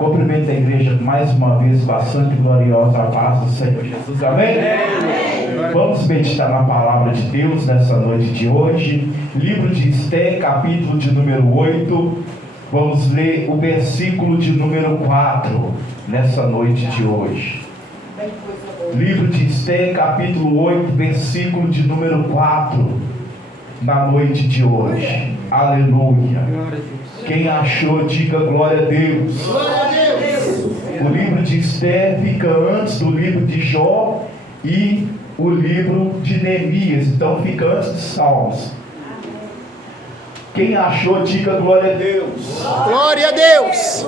Cumprimento a igreja mais uma vez com a santa e gloriosa paz do Senhor Jesus. Amém? Amém? Vamos meditar na palavra de Deus nessa noite de hoje. Livro de Esther, capítulo de número 8. Vamos ler o versículo de número 4 nessa noite de hoje. Livro de Esther, capítulo 8, versículo de número 4, na noite de hoje. Aleluia. Quem achou, diga glória a Deus. Glória a Deus. O livro de Esther fica antes do livro de Jó e o livro de Neemias, então fica antes de Salmos. Quem achou, diga glória a Deus. Glória a Deus.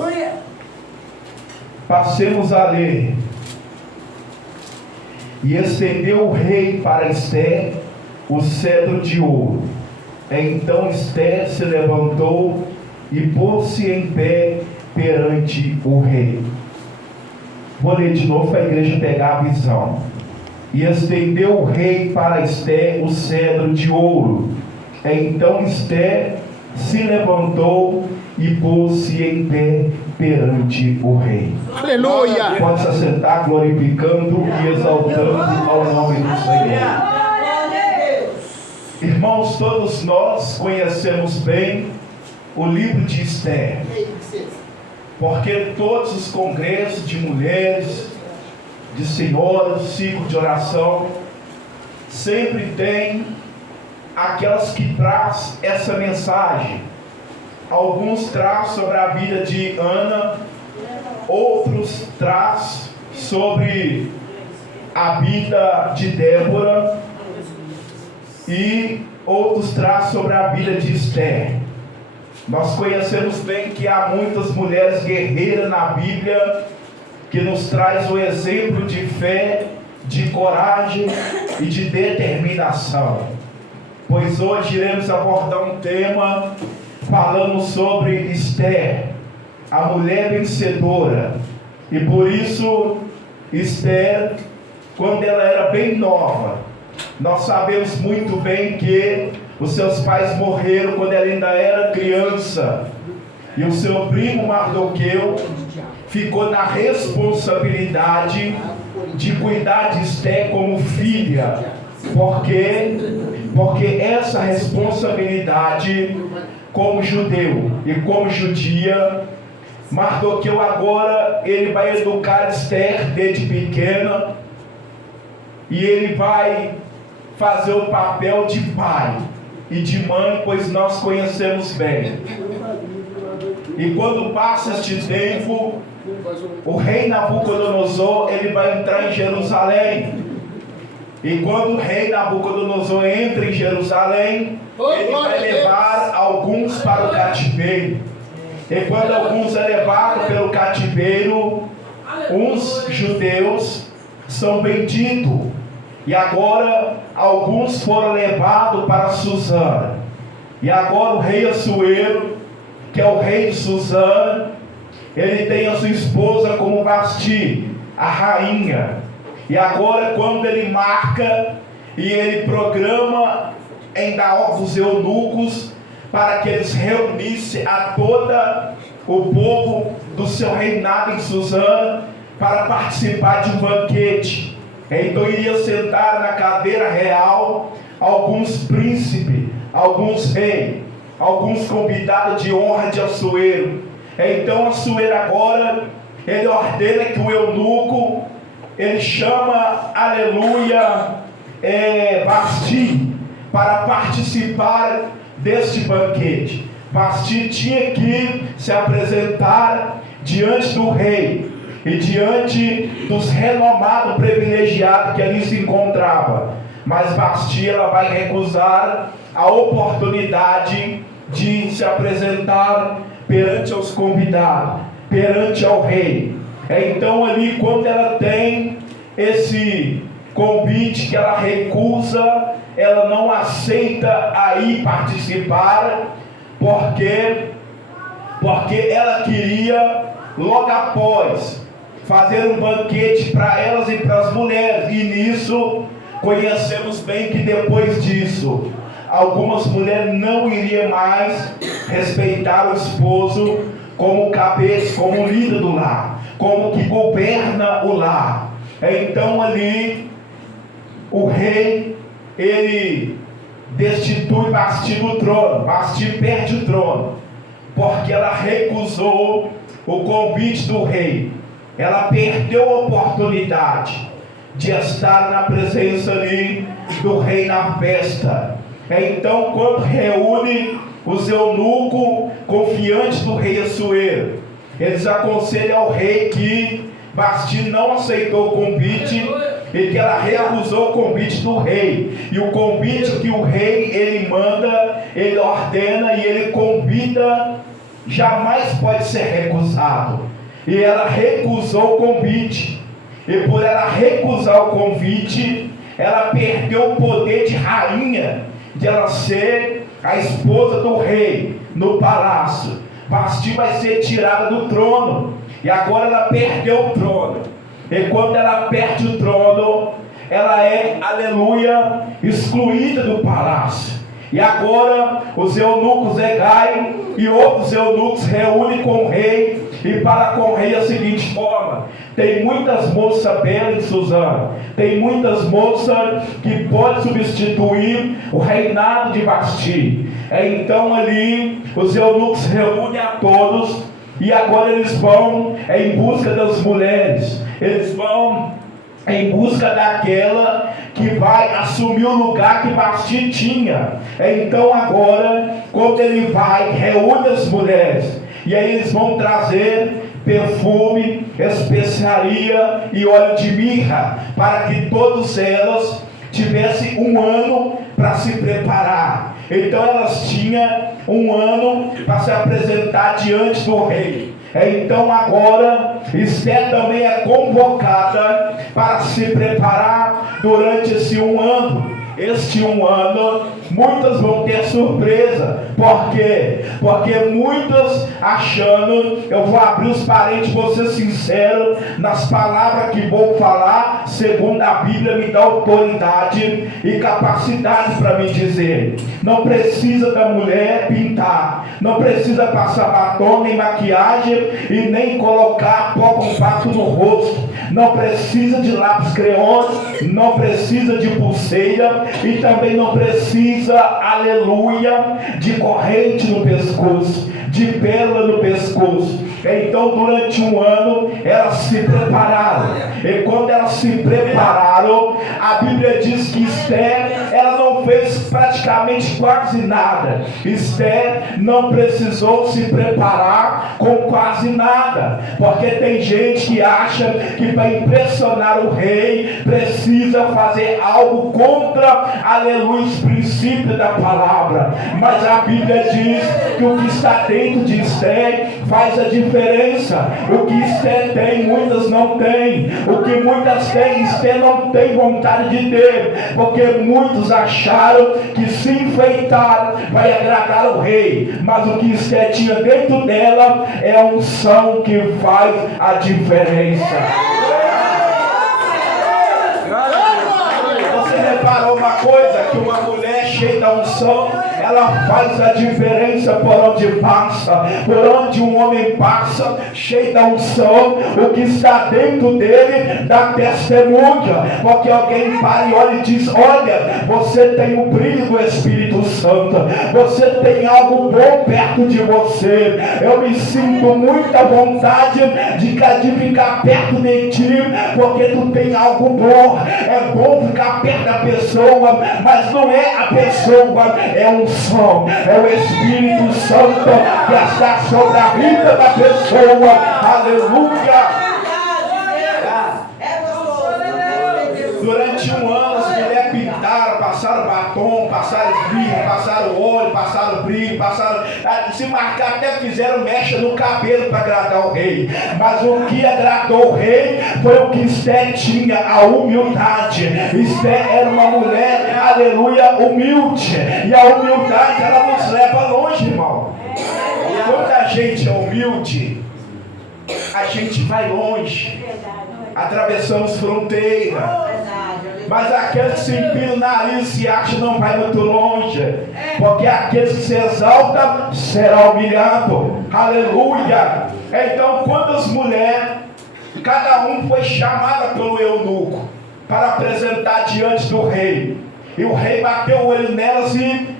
Passemos a ler. E estendeu o rei para Esther o cetro de ouro. Então Esther se levantou e pôs-se em pé perante o rei. Vou ler de novo para a igreja pegar a visão. E estendeu o rei para Esther o cetro de ouro. Então Esther se levantou e pôs-se em pé perante o rei. Aleluia. Pode se assentar glorificando e exaltando ao nome do Senhor. Irmãos, todos nós conhecemos bem o livro de Esther, porque todos os congressos de mulheres, de senhoras, ciclo de oração, sempre tem aquelas que traz essa mensagem. Alguns traz sobre a vida de Ana, outros traz sobre a vida de Débora e outros traz sobre a vida de Esther. Nós conhecemos bem que há muitas mulheres guerreiras na Bíblia que nos traz o exemplo de fé, de coragem e de determinação. Pois hoje iremos abordar um tema falando sobre Esther, a mulher vencedora. E por isso, Esther, quando ela era bem nova, nós sabemos muito bem que os seus pais morreram quando ela ainda era criança. E o seu primo Mardoqueu ficou na responsabilidade de cuidar de Esther como filha. Porque essa responsabilidade, como judeu e como judia, Mardoqueu agora ele vai educar Esther desde pequena, e ele vai fazer o papel de pai e de mãe, pois nós conhecemos bem. E quando passa este tempo, o rei Nabucodonosor ele vai entrar em Jerusalém. E quando o rei Nabucodonosor entra em Jerusalém, ele vai levar alguns para o cativeiro. E quando alguns é levado pelo cativeiro, uns judeus são vendidos. E agora alguns foram levados para Susã. E agora o rei Assuero, que é o rei de Susã, ele tem a sua esposa como Vasti, a rainha. E agora quando ele marca e ele programa em dar aos eunucos para que eles reunissem a todo o povo do seu reinado em Susã para participar de um banquete. Então iria sentar na cadeira real alguns príncipes, alguns reis, alguns convidados de honra de Assuero. Então Assuero agora ele ordena que o eunuco ele chama, aleluia, Vasti para participar deste banquete. Vasti tinha que se apresentar diante do rei e diante dos renomados privilegiados que ali se encontrava. Mas Vasti ela vai recusar a oportunidade de se apresentar perante os convidados, perante ao rei. Então ali quando ela tem esse convite que ela recusa, ela não aceita aí participar, porque ela queria logo após fazer um banquete para elas e para as mulheres. E nisso conhecemos bem que depois disso algumas mulheres não iriam mais respeitar o esposo, como cabeça, como líder do lar, como que governa o lar. Então ali o rei, ele destitui Vasti do trono. Vasti perde o trono, porque ela recusou o convite do rei. Ela perdeu a oportunidade de estar na presença ali do rei na festa. Então, quando reúne os eunucos confiantes do rei Assuero, eles aconselham ao rei que Vasti não aceitou o convite e que ela recusou o convite do rei. E o convite que o rei, ele manda, ele ordena e ele convida, jamais pode ser recusado. E ela recusou o convite. E por ela recusar o convite, ela perdeu o poder de rainha, de ela ser a esposa do rei no palácio. Vasti vai ser tirada do trono. E agora ela perdeu o trono. E quando ela perde o trono, ela é, aleluia, excluída do palácio. E agora os eunucos Hegai e outros eunucos reúnem com o rei e falam com o rei a seguinte forma: tem muitas moças belas em Suzã, tem muitas moças que podem substituir o reinado de Vasti. Então ali os eunucos reúnem a todos e agora eles vão em busca das mulheres. Eles vão em busca daquela que vai assumir o lugar que Vasti tinha. Então agora, quando ele vai, reúne as mulheres, e aí eles vão trazer perfume, especiaria e óleo de mirra, para que todas elas tivessem um ano para se preparar. Então elas tinham um ano para se apresentar diante do rei. Então agora Esther também é convocada para se preparar durante esse um ano. Este um ano, muitas vão ter surpresa. Por quê? Porque muitas achando, eu vou abrir os parênteses, vou ser sincero nas palavras que vou falar, segundo a Bíblia me dá autoridade e capacidade para me dizer. Não precisa da mulher pintar, não precisa passar batom nem maquiagem e nem colocar pó compacto no rosto, não precisa de lápis creon, não precisa de pulseira e também não precisa, aleluia, de corrente no pescoço, de pérola no pescoço. Então durante um ano elas se prepararam, e quando elas se prepararam, a Bíblia diz que Esther, ela não fez praticamente quase nada. Esther não precisou se preparar com quase nada, porque tem gente que acha que para impressionar o rei precisa fazer algo contra, aleluia, os princípios da palavra. Mas a Bíblia diz que o que está dentro de Esther faz a diferença. O que Esther tem, muitas não têm. O que muitas têm, Esther não tem vontade de ter, porque muitos acharam que se enfeitar vai agradar o rei. Mas o que Esther tinha dentro dela é a unção que faz a diferença. Você reparou uma coisa? Que uma mulher cheia da unção, ela faz a diferença por onde passa. Por onde um homem passa, cheio da unção, o que está dentro dele dá testemunha. Porque alguém para e olha e diz: olha, você tem o brilho do Espírito Santo, você tem algo bom perto de você. Eu me sinto muita vontade de ficar perto de ti, porque tu tem algo bom. É bom ficar perto da pessoa, mas não é a pessoa, é um som, é o Espírito Santo que está sobre a vida da pessoa. Aleluia! Durante um ano as mulheres pintaram, passaram batom, passaram esmirra, passaram óleo, passaram brilho, passaram, se marcar, até fizeram mecha no cabelo para agradar o rei. Mas o que agradou o rei foi o que Esther tinha, a humildade. Esther era uma mulher, aleluia, humilde. E a humildade, ela nos leva longe, irmão. Quando a gente é humilde, a gente vai longe. Atravessamos fronteira. Mas aqueles que se empilham o nariz se acham não vai muito longe. Porque aqueles que se exaltam será humilhado. Aleluia. Então, quantas mulheres, cada um foi chamada pelo eunuco para apresentar diante do rei. E o rei bateu o olho nelas e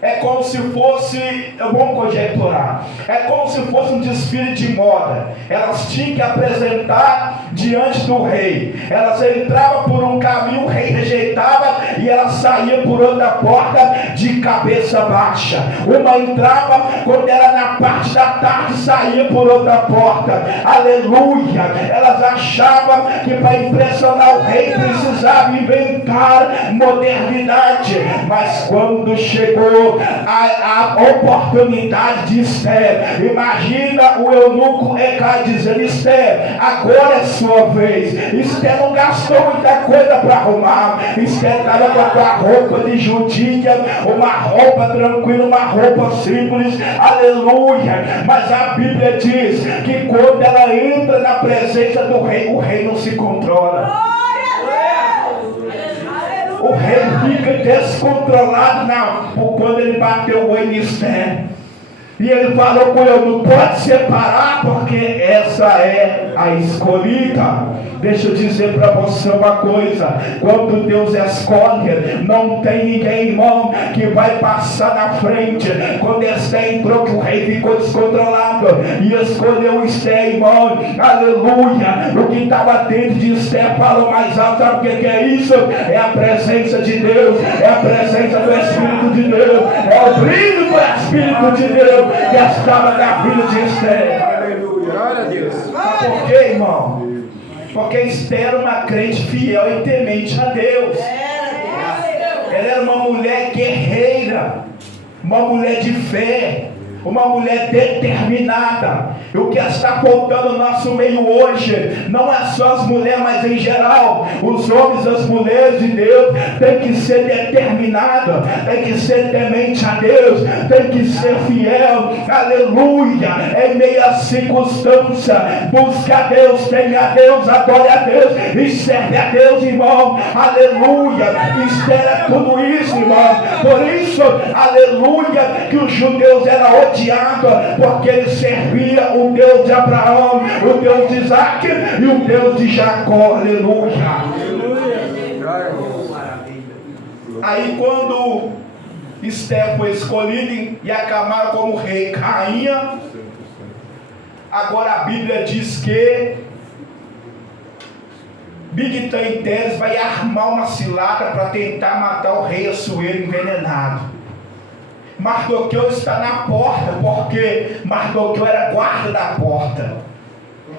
é como se fosse, vamos conjecturar, é como se fosse um desfile de moda. Elas tinham que apresentar diante do rei. Elas entravam por um caminho, o rei rejeitava, e elas saíam por outra porta de cabeça baixa. Uma entrava quando era na parte da tarde, saía por outra porta. Aleluia. Elas achavam que para impressionar o rei precisava inventar modernidade. Mas quando chegou a oportunidade de Esther, imagina o eunuco Ecai dizendo: Esther, agora é sua vez. Esther não gastou muita coisa para arrumar. Esther estava com a roupa de judia, uma roupa tranquila, uma roupa simples. Aleluia. Mas a Bíblia diz que quando ela entra na presença do rei, o rei não se controla. O rei fica descontrolado quando ele bateu o olho em Esther. E ele falou com ele: não pode separar, porque essa é a escolhida. Deixa eu dizer para você uma coisa: quando Deus escolhe, não tem ninguém, irmão, que vai passar na frente. Quando Esther entrou, que o rei ficou descontrolado e escolheu Esther, irmão, aleluia, o que estava dentro de Esther falou mais alto. Sabe o que é isso? É a presença de Deus, é a presença do Espírito de Deus, é o brilho do Espírito de Deus que estava na vida de Esther. Aleluia. Glória a Deus. Sabe por quê, irmão? Porque Esther era uma crente fiel e temente a Deus. Ela era uma mulher guerreira, uma mulher de fé, uma mulher determinada. E o que está faltando no nosso meio hoje não é só as mulheres, mas em geral, os homens e as mulheres de Deus têm que ser determinados, têm que ser temente a Deus, têm que ser fiel. Aleluia. Em meio à circunstância, busque a Deus, teme a Deus, adore a Deus e serve a Deus, irmão. Aleluia. Espera tudo isso, irmão. Por isso, aleluia, que os judeus eram odiados, porque eles serviam o Deus de Abraão, o Deus de Isaac e o Deus de Jacó. Aleluia. Aí quando Esther foi escolhida e aclamaram como rei rainha, agora a Bíblia diz que Bigtan Teres vai armar uma cilada para tentar matar o rei Assuero envenenado. Mardoqueu está na porta, porque Mardoqueu era guarda da porta.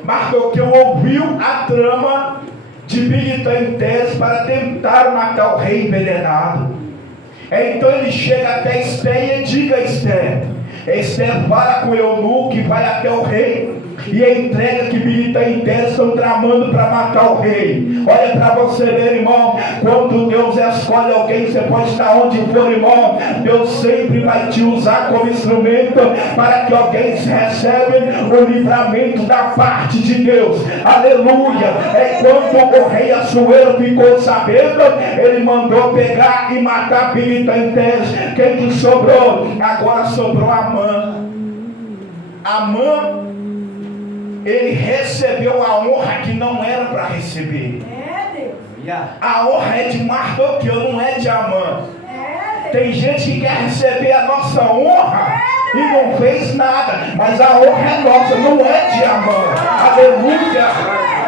Mardoqueu ouviu a trama de Bigtan Teres para tentar matar o rei envenenado. Então ele chega até Esther e diga a Esther. Esther fala com o eunuco e vai até o rei e entrega que Bigtan Teres estão tramando para matar o rei. Olha para você ver, irmão, quando Deus escolhe alguém, você pode estar onde for, irmão, Deus sempre vai te usar como instrumento para que alguém receba o livramento da parte de Deus. Aleluia. É quando o rei Assuero ficou sabendo, ele mandou pegar e matar Bigtan Teres. Quem que sobrou? Agora sobrou Amã. Amã, ele recebeu a honra que não era para receber. A honra é de Mardoqueu, não é de Amã. Tem gente que quer receber a nossa honra e não fez nada, mas a honra é nossa, não é de Amã. Aleluia.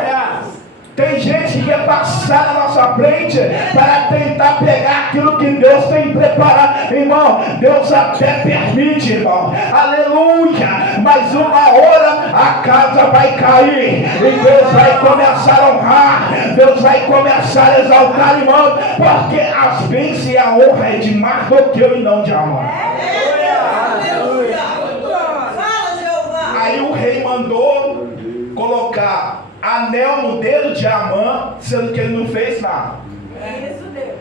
Tem gente que quer passar na nossa frente para tentar pegar aquilo que Deus tem preparado. Irmão, Deus até permite, irmão. Aleluia. Mas uma hora a casa vai cair e Deus vai começar a honrar. Deus vai começar a exaltar, irmão, porque as bênçãos e a honra é de Mardoqueu e não de Amã. Aí o rei mandou colocar anel no dedo de Amã, sendo que ele não fez nada.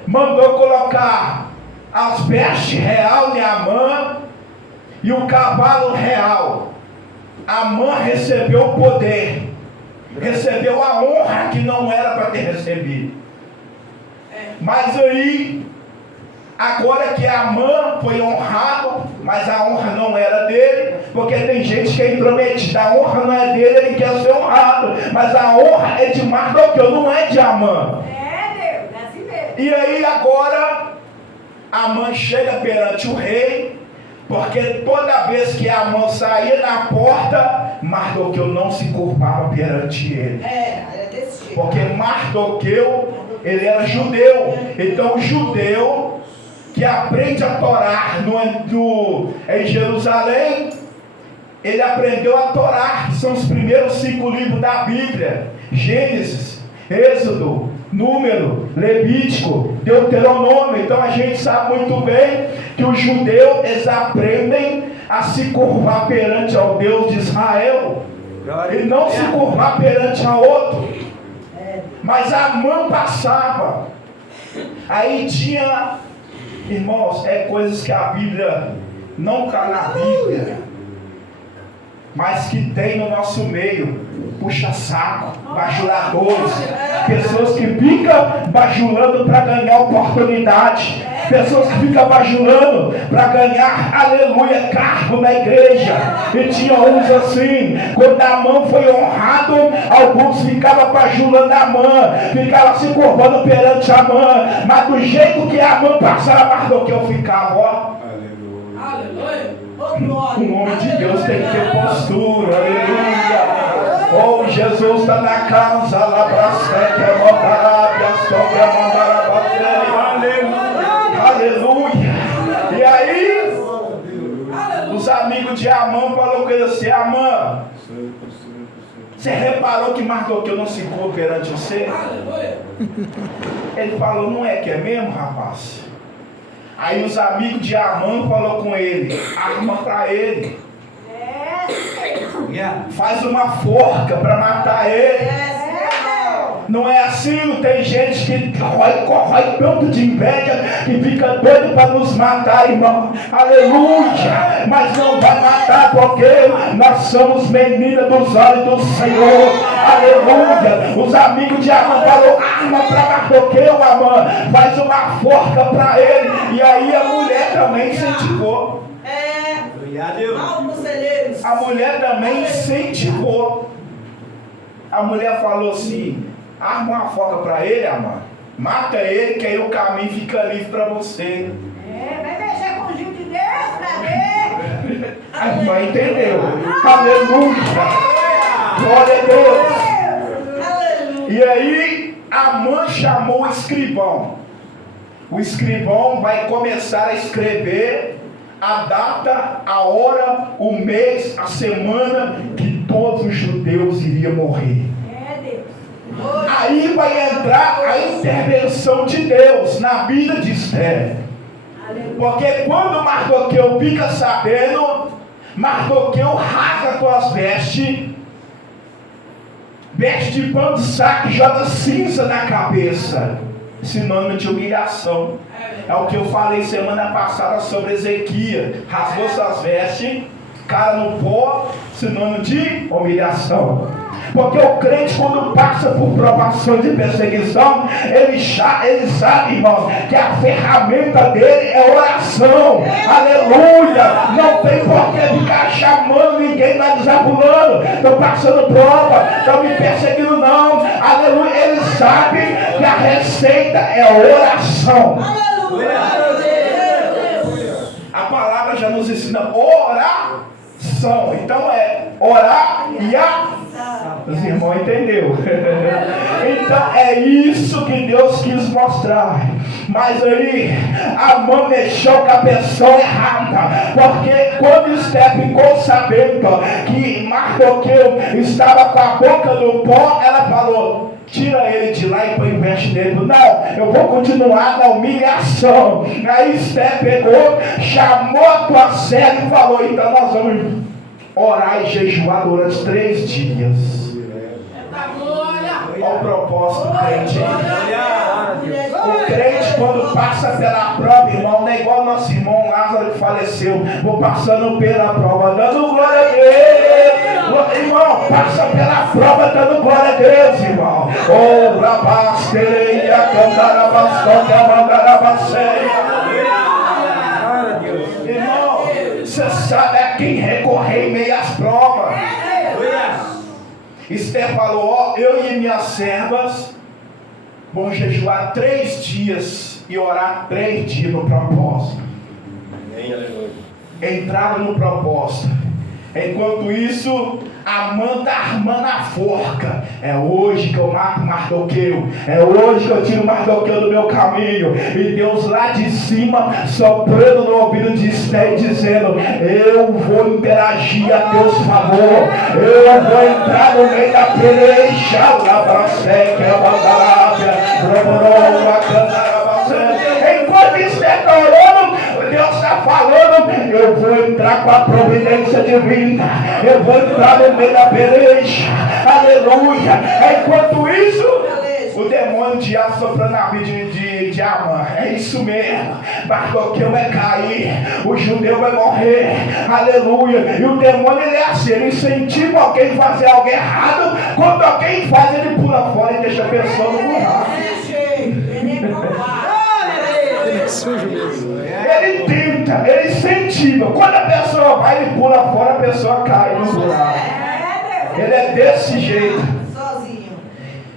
Mandou colocar as vestes real de Amã e o cavalo real. Amã recebeu o poder, recebeu a honra que não era para ter recebido. Mas aí, agora que Amã foi honrado, mas a honra não era dele, porque tem gente que é intrometida, a honra não é dele, ele quer ser honrado, mas a honra é de Mardoqueu, não é de Amã. É, Deus, é assim mesmo. E aí agora, Amã chega perante o rei, porque toda vez que Amã saía na porta, Mardoqueu não se curvava perante ele. É desse jeito. Porque Mardoqueu, ele era judeu. Então o judeu que aprende a Torá em Jerusalém, ele aprendeu a Torá, que são os primeiros 5 livros da Bíblia: Gênesis, Êxodo, Número, Levítico, Deuteronômio. Então a gente sabe muito bem que os judeus, eles aprendem a se curvar perante ao Deus de Israel e não se curvar perante a outro. Mas Amã passava. Aí tinha, irmãos, coisas que a Bíblia não está na Bíblia, mas que tem no nosso meio: puxa-saco, bajuladores, pessoas que ficam bajulando para ganhar oportunidade, pessoas que ficam bajulando para ganhar, aleluia, cargo na igreja. E tinha uns assim, quando Amã foi honrado, alguns ficavam bajulando Amã, ficavam se curvando perante Amã, mas do jeito que Amã passava, Mardoqueu ficava, ó. Aleluia. O nome de Deus tem que ter postura, aleluia. Oh, Jesus está na casa, lá para sete, aleluia. E aí, os amigos de Amã falaram com ele assim: Amã, você reparou que Mardoqueu não se curva perante você? Ele falou: não é que é mesmo, rapaz? Aí os amigos de Amã falaram com ele: arma para ele, faz uma forca para matar ele. Não é assim? Não tem gente que corrói tanto de inveja que fica doido para nos matar, irmão. Aleluia! Mas não vai matar, porque nós somos meninas dos olhos do Senhor. Aleluia! Os amigos de Amã falaram: arma para Mardoqueu, Amã, faz uma forca para ele. E aí a mulher também incentivou. A mulher também incentivou. A mulher falou assim: arma uma forca para ele, Amã, mata ele, que aí o caminho fica livre para você. Vai mexer com o Gil de Deus pra ver. A irmã entendeu. Aleluia! Glória a Deus! E aí Amã chamou o escrivão. O escrivão vai começar a escrever a data, a hora, o mês, a semana que todos os judeus iriam morrer. Aí vai entrar a intervenção de Deus na vida de Esther. Porque quando Mardoqueu fica sabendo, Mardoqueu rasga suas vestes, veste de pano de saco e joga cinza na cabeça. Sinônimo de humilhação. É o que eu falei semana passada sobre Ezequias. Rasgou suas vestes, cara no pó, sinônimo de humilhação. Porque o crente, quando passa por provação de perseguição, ele sabe, irmão, que a ferramenta dele é oração. Aleluia! Não tem por que ficar chamando ninguém, está desabulando. Estou passando prova, estão me perseguindo, não. Aleluia! Ele sabe que a receita é oração. A palavra já nos ensina oração. Então é orar e a... Os irmãos entenderam. Então é isso que Deus quis mostrar. Mas aí Amã mexeu com a pessoa errada. Porque quando Esther ficou sabendo que Mardoqueu estava com a boca no pó, ela falou: tira ele de lá e põe veste nele. Não, eu vou continuar na humilhação. Aí Esther pegou, chamou a tua serva e falou: então nós vamos orar e jejuar durante 3 dias. Olha o propósito do crente. O crente, quando passa pela prova, irmão, não é igual nosso irmão Lázaro que faleceu. Vou passando pela prova, dando glória a Deus. Irmão, passa pela prova, dando glória a Deus, irmão. Oh, rabasteia, cantarabas. Irmão, você sabe a quem recorrer em meio às provas. Esther falou: ó, eu e minhas servas vamos jejuar 3 dias e orar 3 dias no propósito. Entraram no propósito. Enquanto isso, Amã está armando a forca. É hoje que eu mato Mardoqueu. É hoje que eu tiro Mardoqueu do meu caminho. E Deus lá de cima soprando no ouvido de Esther, dizendo: eu vou interagir a Deus favor. Eu vou entrar no meio da peleja. Enquanto Esther está orando, Deus está falando: eu vou entrar com a providência divina. Eu vou entrar no meio da peleja. Aleluia. Enquanto isso, o demônio de ar soprando na vida de Amã. É isso mesmo. Mardoqueu vai cair. O judeu vai morrer. Aleluia. E o demônio, ele é assim. Ele incentiva alguém a fazer algo errado. Quando alguém faz, ele pula fora e deixa a pessoa no buraco. Ele é sujo mesmo. Ele tenta, ele incentiva. Quando a pessoa vai, ele pula fora, a pessoa cai no buraco. Ele é desse jeito.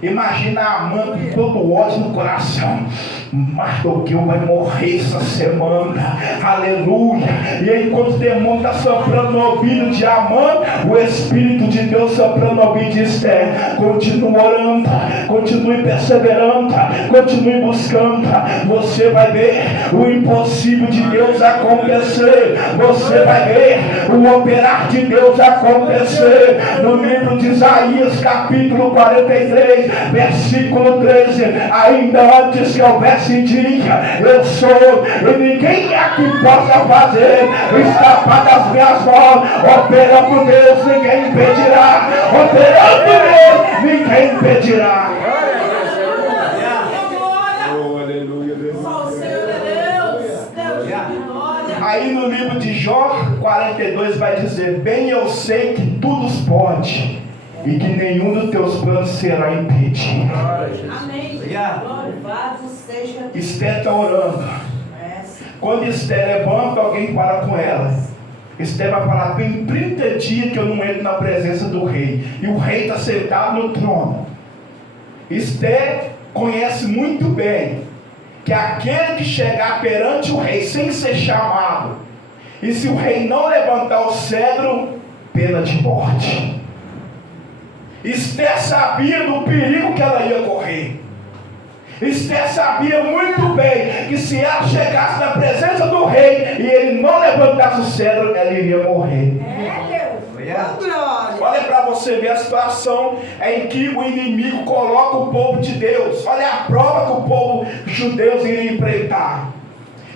Imagina Amã com todo o ódio no coração. Mardoqueu vai morrer essa semana. Aleluia. E enquanto o demônio está soprando no ouvido de Amã, o Espírito de Deus soprando no ouvido de Esther. Continue orando, continue perseverando, continue buscando. Você vai ver o impossível de Deus acontecer. Você vai ver o operar de Deus acontecer. No livro de Isaías, capítulo 43, versículo 13: ainda antes que houvesse dia, eu sou, e ninguém aqui possa fazer escapar das minhas mãos. Operando Deus, ninguém impedirá. Operando Deus, ninguém impedirá. Aí no livro de Jó 42 vai dizer: bem eu sei que tudo pode e que nenhum dos teus planos será impedido. Amém. Louvado seja Deus. Esther está orando. Quando Esther levanta, alguém fala com ela. Esther vai falar: tem 30 dias que eu não entro na presença do rei. E o rei está sentado no trono. Esther conhece muito bem que aquele que chegar perante o rei sem ser chamado, e se o rei não levantar o cedro, pena de morte. Esther sabia do perigo que ela ia correr. Esther sabia muito bem que se ela chegasse na presença do rei e ele não levantasse o cedro, ela iria morrer. Olha para você ver a situação em que o inimigo coloca o povo de Deus. Olha a prova que o povo judeu iria enfrentar.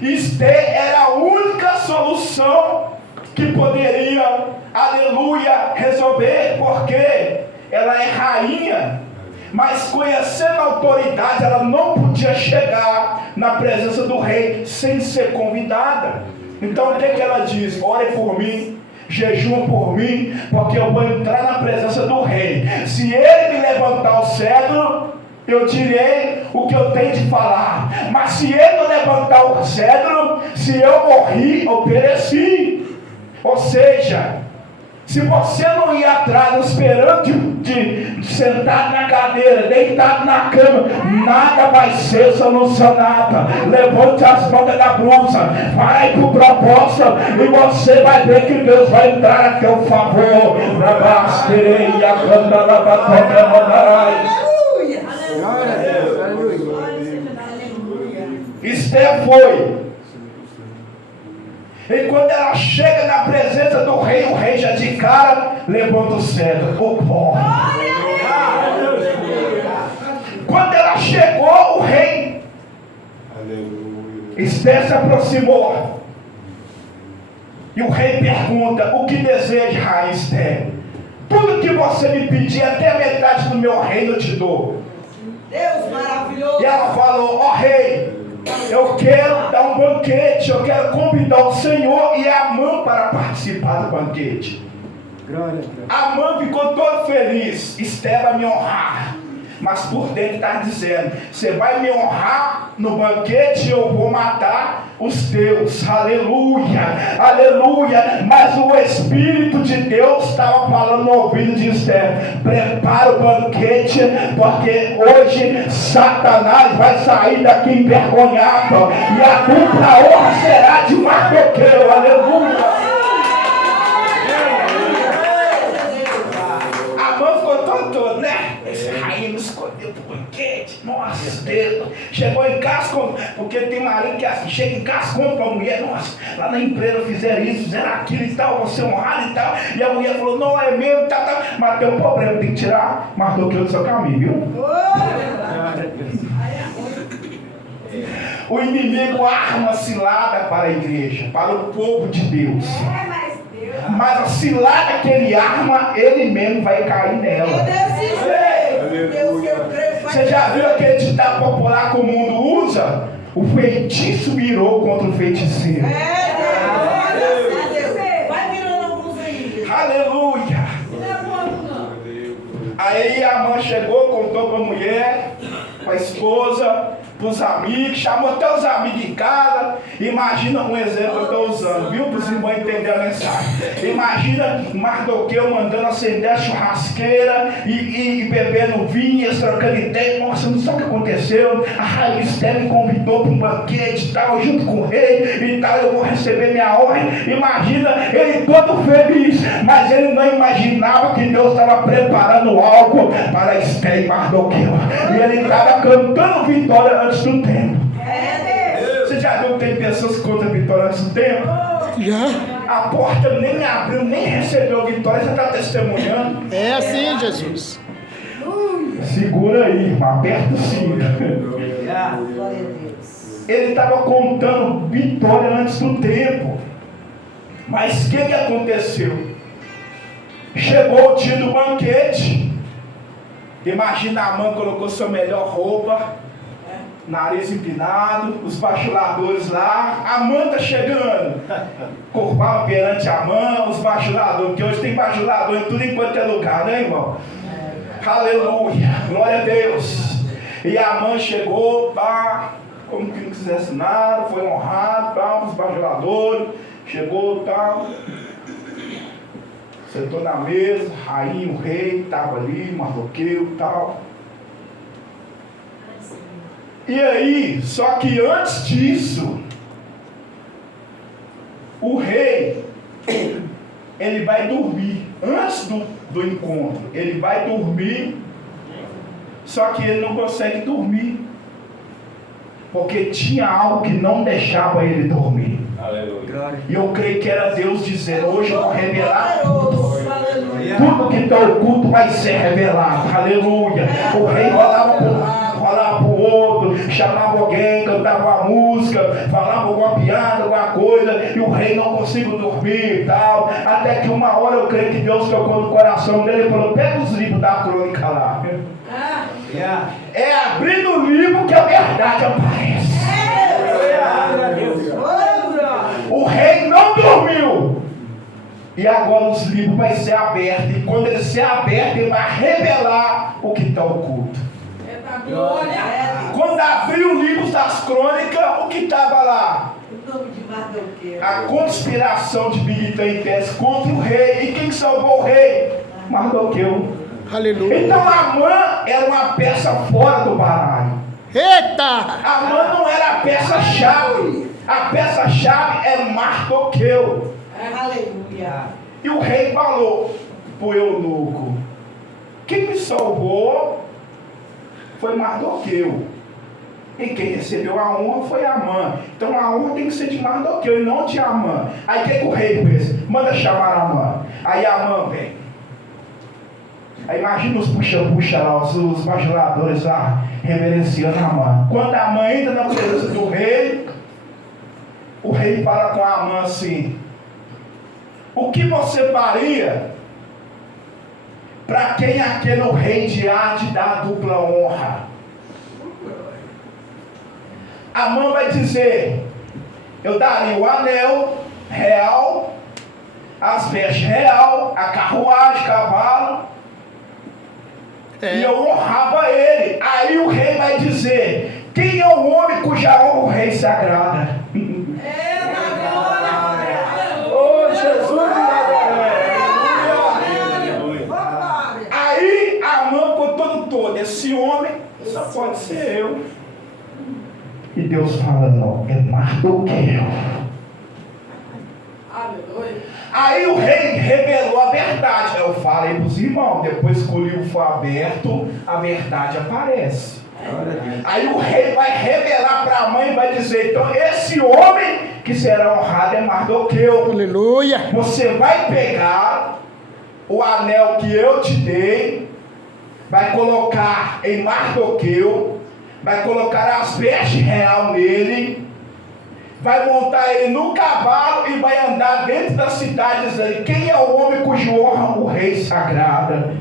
Esther era a única solução que poderia, aleluia, resolver, porque ela é rainha, mas conhecendo a autoridade, ela não podia chegar na presença do rei sem ser convidada. Então o que ela diz? Ore por mim, jejum por mim, porque eu vou entrar na presença do rei. Se ele me levantar o cedro, eu direi o que eu tenho de falar. Mas se ele não levantar o cedro, se eu morri, eu pereci. Ou seja, se você não ir atrás esperando de sentado na cadeira, deitado na cama, nada vai ser solucionado. Levante as mangas da blusa, vai para o propósito, e você vai ver que Deus vai entrar a teu favor. Esther foi. E quando ela chega na presença do rei, o rei já de cara levanta o cedro. Quando ela chegou, o rei, Esther se aproximou. E o rei pergunta: o que deseja, rainha Esther? Tudo que você me pedir, até a metade do meu reino eu te dou. Deus maravilhoso. E ela falou: ó rei, eu quero dar um banquete, eu quero convidar o Senhor e Amã para participar do banquete. Amã ficou todo feliz. Esther vai me honrar. mas por dentro está dizendo: você vai me honrar no banquete, eu vou matar os teus. Aleluia, aleluia. Mas o Espírito de Deus estava falando no ouvido de Esther: prepara o banquete, porque hoje Satanás vai sair daqui envergonhado, e a dupla honra será de Mardoqueu. Aleluia. Todo, né? Esse rainha me escondeu pro banquete. Nossa, Deus. Chegou em casa, porque tem marido que assim, chega em casa, compra a mulher. Nossa, lá na empresa fizeram isso, fizeram aquilo e tal, você honrado e tal. E a mulher falou: não é mesmo, tá. Mas tem um problema, tem que tirar Mardoqueu do seu caminho, viu? O inimigo arma cilada para a igreja, para o povo de Deus. Mas a cilada que ele arma, ele mesmo vai cair nela. Você já viu aquele ditado popular que o mundo usa? O feitiço virou contra o feiticeiro. Vai virando alguns aí. Aleluia. Aí a mãe chegou, contou para a mulher, para a esposa, para os amigos, chamou até os amigos em casa. Imagina um exemplo que eu estou usando, viu? Para os irmãos entenderem a mensagem. Imagina Mardoqueu mandando acender a churrasqueira e bebendo vinho, trocando ideia. Nossa, não sabe o que aconteceu? A rainha Esther me convidou para um banquete e tal, junto com o rei e tal, eu vou receber minha ordem. Imagina ele todo feliz, mas ele não imaginava que Deus estava preparando algo para Esther e Mardoqueu. E ele estava cantando vitória antes do tempo. Você já viu que tem pessoas que contam vitória antes do tempo? Já. A porta nem abriu, nem recebeu vitória, já está testemunhando. É assim, Jesus. Segura aí, irmão, aperta o cinto. Ele estava contando vitória antes do tempo. Mas o que aconteceu? Chegou o dia do banquete. Imagina, a mãe colocou sua melhor roupa, nariz empinado, os bajuladores lá, a mãe está chegando, curvava perante a mãe, os bajuladores, porque hoje tem bajulador em tudo enquanto é lugar, né, irmão? Aleluia, glória a Deus. E a mãe chegou, pá, como que não quisesse nada, foi honrado, pá, os bajuladores, chegou, tal. Sentou na mesa, rainha, o rei, estava ali, Mardoqueu e tal. E aí, só que antes disso, o rei, ele vai dormir. Antes do encontro, ele vai dormir, só que ele não consegue dormir. Porque tinha algo que não deixava ele dormir. Aleluia. E eu creio que era Deus dizendo: hoje eu vou revelar tudo. Tudo que está oculto vai ser revelado. Aleluia. O rei rolava para um lado, rolava para o outro, chamava alguém, cantava uma música, falava alguma piada, alguma coisa, e o rei não conseguiu dormir e tal. Até que uma hora eu creio que Deus tocou no coração dele e falou: pega os livros da crônica lá. É abrindo o livro que a verdade aparece. O rei não dormiu. E agora os livros vão ser abertos. E quando ele ser aberto, ele vai revelar o que está oculto. Quando abriu o livro das crônicas, o que estava lá? A conspiração de Bigitã e Tess contra o rei. E quem salvou o rei? Mardoqueu. Aleluia. Então Amã era uma peça fora do baralho. Eita! Amã não era a peça-chave. A peça-chave era Mardoqueu. Aleluia. E o rei falou para o eunuco: quem me salvou foi Mardoqueu. E quem recebeu a honra foi Amã. Então a honra tem que ser de Mardoqueu e não de Amã. Aí o que o rei fez? Manda chamar Amã. Aí Amã vem. Aí imagina os puxa-puxa lá, os bajuladores lá, reverenciando Amã. Quando Amã entra na presença do rei, o rei fala com Amã assim: o que você faria para quem aquele rei de Ade dá dupla honra? Amã vai dizer: eu daria o anel real, as vestes real, a carruagem, cavalo. E eu honrava ele. Aí o rei vai dizer: quem é o homem cuja honra o rei se agrada? Oh, Jesus de Nazaré. Aí Amã contou todo: esse homem só pode ser eu. E Deus fala: não, é Mardoqueu. Aí o rei revelou a verdade. Eu falei para os irmãos, depois que o livro for aberto, a verdade aparece. Aí o rei vai revelar para a mãe e vai dizer: então esse homem que será honrado é Mardoqueu. Aleluia. Você vai pegar o anel que eu te dei, vai colocar em Mardoqueu, vai colocar as vestes real nele, vai montar ele no cavalo e vai andar dentro da cidade dizendo: quem é o homem cujo honra o rei se agrada?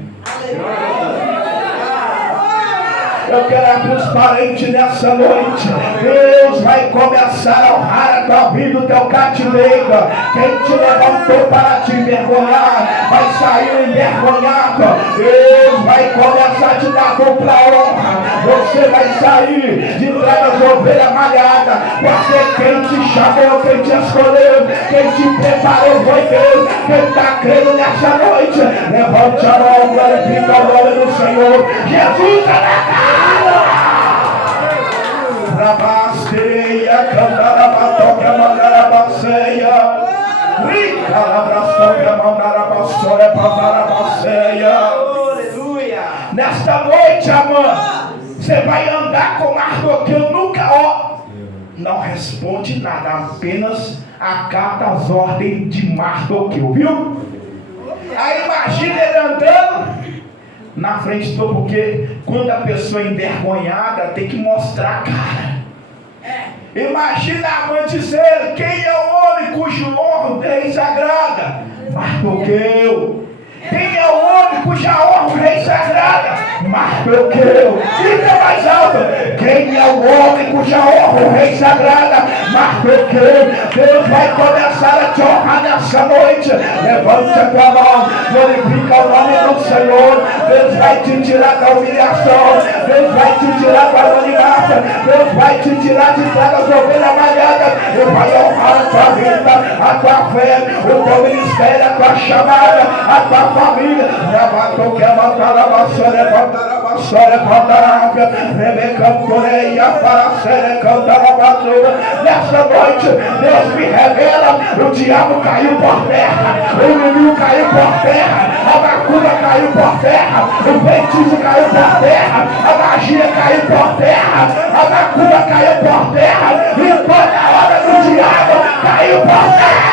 Eu quero abrir os parentes nessa noite. Deus vai começar a honrar a tua vida, o teu cativeiro. Quem te levantou para te envergonhar vai sair envergonhado. Deus vai começar a te dar dupla honra. Você vai sair de trás das ovelhas malhadas, porque quem te chamou, quem te escolheu, quem te preparou foi Deus. Quem está crendo nessa noite, levante a mão, glorifica o nome do Senhor. Jesus está na casa. Rabasteia, candarabatoca, mandarabaceia. Rica, labraçoca, mandarabaçoia, mandarabaceia. Aleluia. Nesta noite, Amã, você vai andar com Mardoqueu, nunca, não responde nada, apenas acata as ordens de Mardoqueu, viu? Aí imagina ele andando na frente de todo, porque quando a pessoa é envergonhada tem que mostrar a cara. Imagina a mãe dizendo: quem é o homem cujo honra o rei se agrada? Mardoqueu. Quem é o homem cuja honra o rei se agrada? Mardoqueu. Fica mais alto. Quem é o homem cuja honra o rei se agrada? Mardoqueu. Deus vai começar a te honrar nessa noite. Levante a tua mão, glorifica o nome do Senhor. Deus vai te tirar da humilhação. Deus vai te tirar da anonimato. Deus vai te tirar de trás das ovelhas malhadas. Ele vai honrar a tua vida, a tua fé, o teu ministério, a tua chamada, a tua família. Levantou que a mandala vassoura, mandala vassoura, mandala rebecantoreia para ser cantada vassoura. Nessa noite, Deus me revela: o diabo caiu por terra, o inimigo caiu por terra, a macumba caiu por terra, o feitiço caiu por terra, a magia caiu por terra, a macumba caiu por terra, e toda a obra do diabo caiu por terra.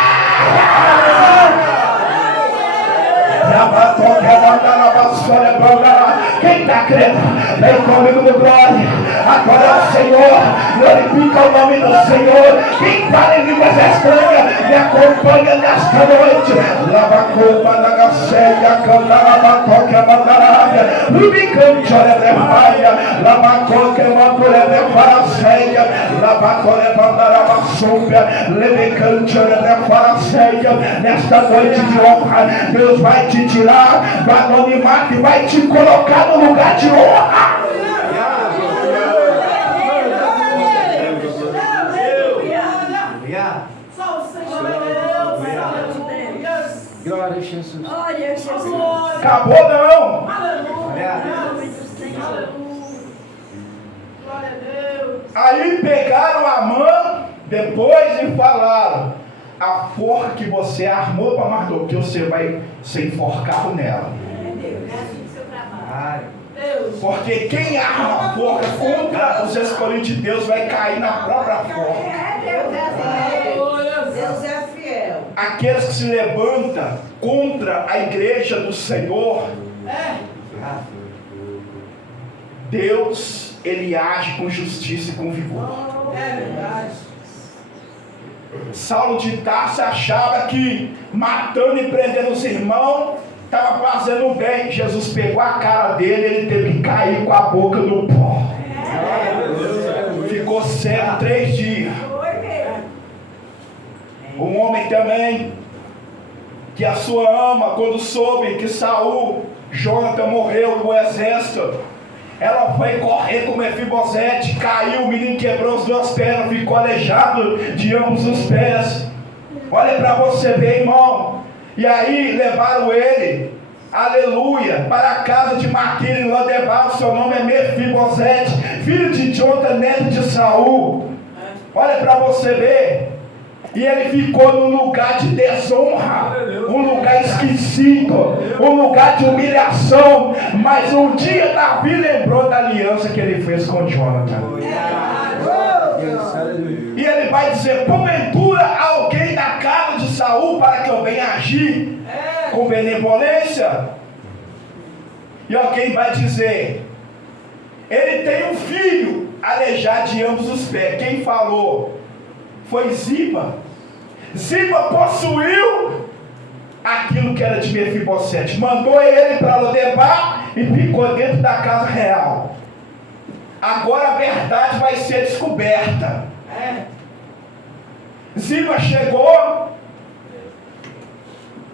Quem está crendo, vem comigo no glória. Agora é o Senhor, glorifica o nome do Senhor. Quem fala em línguas estranhas, me acompanha nesta noite. Lava culpa da gaceia, cantar a batoca, mandarabia, rubicante, olha, levaia, lava coca, mandura, faraceia, lava coca, mandarabia, sombra, levecante, olha, faraceia. Nesta noite de honra, Deus vai te tirar do anonimato e vai te colocar no lugar de honra. Glória a Jesus. Acabou não. Aí pegaram Amã depois e falaram: a forca que você armou para Mardoqueu, você vai ser enforcado nela. Porque quem arma a forca contra os escolhidos de Deus vai cair na própria forca. Deus é fiel. Aqueles que se levantam contra a igreja do Senhor, Deus, ele age com justiça e com vigor. É verdade. Saulo de Tarso achava que matando e prendendo os irmãos estava fazendo bem. Jesus pegou a cara dele, ele teve que cair com a boca no pó. Ficou cego 3 dias. Um homem também, que a sua ama, quando soube que Saul Jonathan morreu no exército. Ela foi correr com Mefibosete, caiu, o menino quebrou as duas pernas, ficou aleijado de ambos os pés. Olha para você ver, irmão. E aí levaram ele, aleluia, para a casa de Maquir em Lodebar. O seu nome é Mefibosete, filho de Jonathan, neto de Saul. Olha para você ver. E ele ficou num lugar de desonra, um lugar esquecido, um lugar de humilhação. Mas um dia Davi lembrou da aliança que ele fez com Jonathan. E ele vai dizer: porventura alguém da casa de Saul para que eu venha agir com benevolência? E alguém vai dizer: ele tem um filho aleijado de ambos os pés. Quem falou? Foi Ziba. Ziba possuiu aquilo que era de Mefibosete, mandou ele para Lodebar e ficou dentro da casa real. Agora a verdade vai ser descoberta. Ziba chegou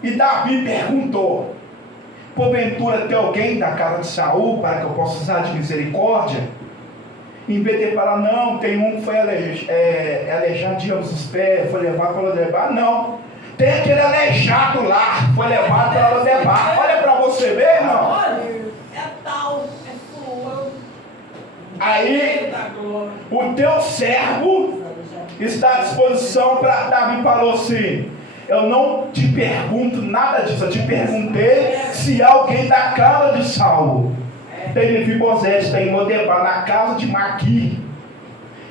e Davi perguntou: porventura tem alguém da casa de Saul para que eu possa usar de misericórdia? Em vez de falar: não, tem um que foi aleijado de ambos os pés, foi levado para Lodebar. Não, tem aquele aleijado lá, foi levado para Lodebar. Olha para você ver, irmão. É tal, é fulano. Aí, o teu servo está à disposição para... Davi falou assim: eu não te pergunto nada disso, eu te perguntei se alguém da casa de Saul. Tem Mefibosete, tem Lodebar, na casa de Maquir.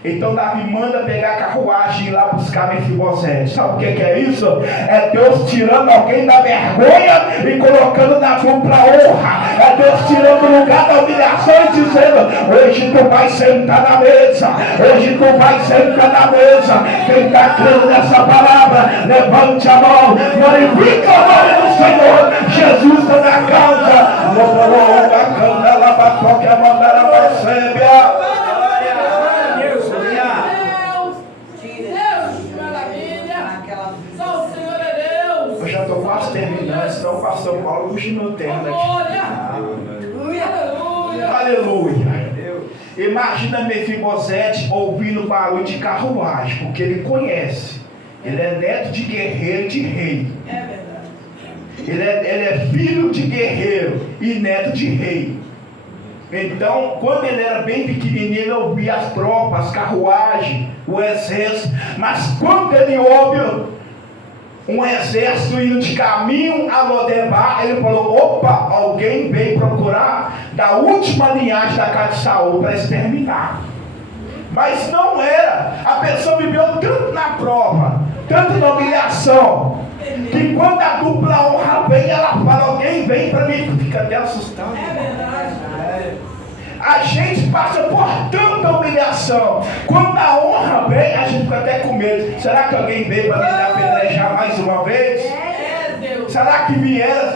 Então Davi manda pegar a carruagem e ir lá buscar Mefibosete. Sabe o que é isso? É Deus tirando alguém da vergonha e colocando na dupla honra. É Deus tirando o lugar da humilhação e dizendo: hoje tu vai sentar na mesa. Hoje tu vai sentar na mesa. Quem está crendo nessa palavra, levante a mão, glorifica o nome do Senhor. Jesus está na casa. Eu já estou quase terminando, senão o pastor Paulo puxa meu tempo daqui. Aleluia. Imagina Mefibosete ouvindo barulho de carruagem, porque ele conhece. Ele é neto de guerreiro e de rei. É verdade. Ele é filho de guerreiro e neto de rei. Então, quando ele era bem pequenininho, ele ouvia as tropas, as carruagens, o exército. Mas quando ele ouve um exército indo de caminho a Lodebar, ele falou: opa, alguém veio procurar da última linhagem da casa de Saul para exterminar. Mas não era. A pessoa viveu tanto na prova, tanto na humilhação, que quando a dupla honra vem, ela fala: alguém vem para mim. Fica até assustado. É verdade. A gente passa por tanta humilhação. Quando a honra vem, a gente fica até com medo. Será que alguém veio para me apedrejar mais uma vez? É, Deus. Será que vieram?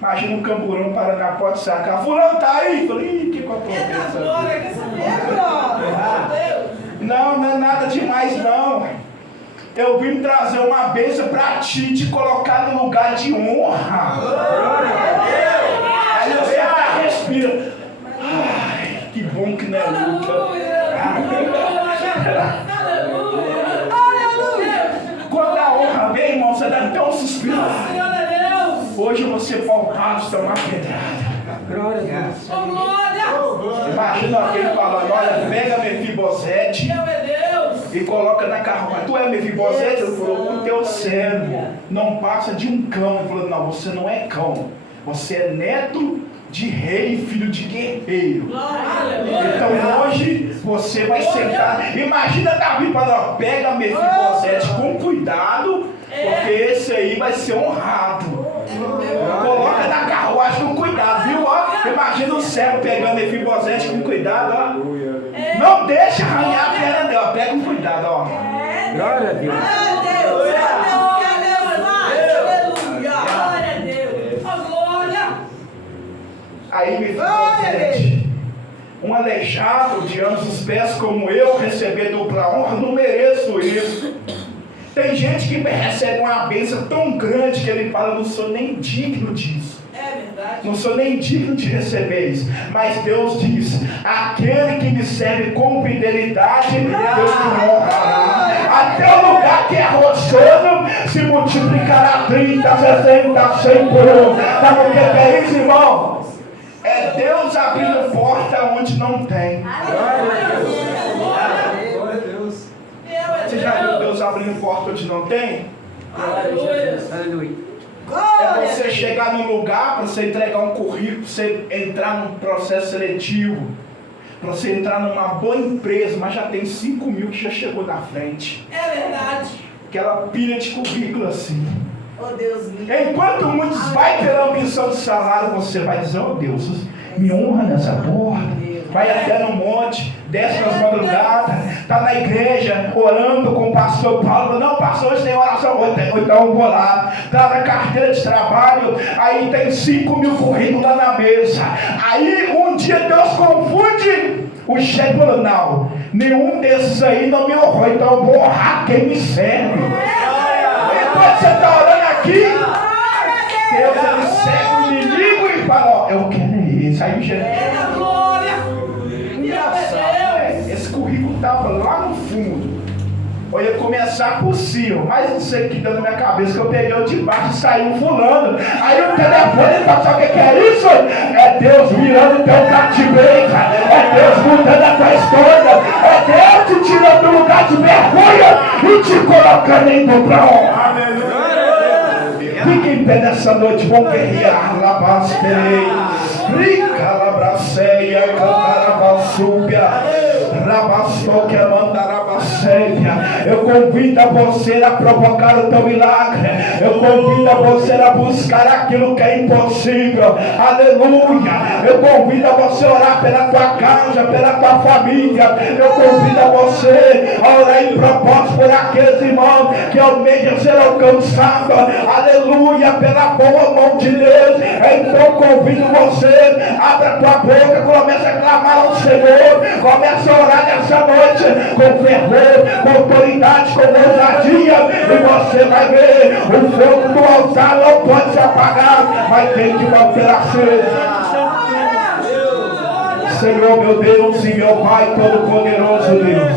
Imagina um camburão parando na porta de sacar. Fulano tá aí? Falei: ih, que É da glória que essa mulher, Deus. Não, não é nada demais não. Eu vim trazer uma bênção para ti, te colocar no lugar de honra. Aí você até respira. Ai, que bom que não é luta. Quando a honra vem, irmão, você dá até um suspiro. Hoje você palpado, está uma pedrada. Glória a Deus. Imagina alguém falando: olha, pega Mefibosete e coloca na carruagem. Tu é Mefibosete? Ele falou: o teu servo não passa de um cão. Ele falou: não, você não é cão. Você é neto de rei e filho de guerreiro. Então hoje você vai sentar. Imagina Davi falando: pega Mefibosete com cuidado, porque esse aí vai ser honrado. Coloca na carruagem com cuidado, viu? Ó, imagina o servo pegando Mefibosete com cuidado, ó. Não deixa arranhar a perna dela, pega com cuidado, ó. Glória a Deus. Aí Mefibosete, um aleijado de ambos os pés como eu, receber dupla honra, não mereço isso. Tem gente que recebe uma bênção tão grande que ele fala, não sou nem digno disso. É verdade. Não sou nem digno de receber isso. Mas Deus diz, aquele que me serve com fidelidade, Deus me honrará. Até o lugar que é rochoso se multiplicará 30, 60, 100 por um. Sabe o que é isso, irmão? É Deus abrindo porta onde não tem. Você já viu Deus abrindo porta onde não tem? Aleluia. É você chegar num lugar para você entregar um currículo, para você entrar num processo seletivo, para você entrar numa boa empresa, mas já tem 5 mil que já chegou na frente. É verdade. Aquela pilha de currículo assim. Oh, Deus me. Enquanto muitos vai pela ambição de salário, você vai dizer, oh Deus, me honra nessa porta. Vai até no monte, desce nas madrugadas, está na igreja, orando com o pastor Paulo. Não, pastor, hoje tem oração, então eu vou lá. Está na carteira de trabalho, aí tem 5 mil currículos lá na mesa. Aí um dia Deus confunde o chefe, falou, não, nenhum desses aí não me honrou, então eu vou honrar quem me serve. Enquanto você está orando aqui, Deus ele segue o inimigo e fala, ó, eu quero isso. Aí o chefe, esse currículo estava lá no fundo. Eu ia começar por cima, mas não sei o que deu na minha cabeça, que eu peguei o de baixo e saiu fulano. Aí o telefone fala, sabe o que é isso? É Deus virando o teu cativeiro, é Deus mudando a tua história, é Deus te tirando do lugar de vergonha e te colocando em dupla honra. Fique em pé nessa noite, vamos guerrear, labasterei, rica, labraceia, cantarabasúbia, rabastoque, mandarabacéia. Eu convido a você a provocar o teu milagre. Eu convido a você a buscar aquilo que é impossível. Aleluia. Eu convido a você a orar pela tua casa, pela tua família. Eu convido a você a orar em propósito por aqueles irmãos que almejam ser alcançados. Aleluia, pela boa mão de Deus. Então convido você, abra tua boca, comece a clamar ao Senhor, comece a orar nessa noite com fervor, com autoridade, com ousadia, e você vai ver o fogo do altar não pode se apagar, mas tem que manter aceso. Senhor meu Deus e meu Pai Todo-Poderoso Deus,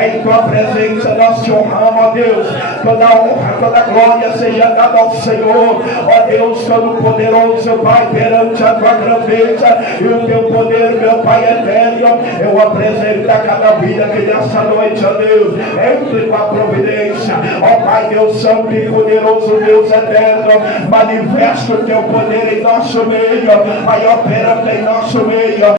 em tua presença nós te honramos, ó Deus. Toda honra, toda glória seja dada ao Senhor, ó Deus Todo-Poderoso, Pai, perante a tua grandeza e o teu poder, meu Pai eterno. Eu apresento a cada vida que nessa noite, ó Deus, entre com a providência, ó Pai Deus Santo e Poderoso, Deus eterno, manifesta o teu poder em nosso meio, Pai, operando em nosso meio.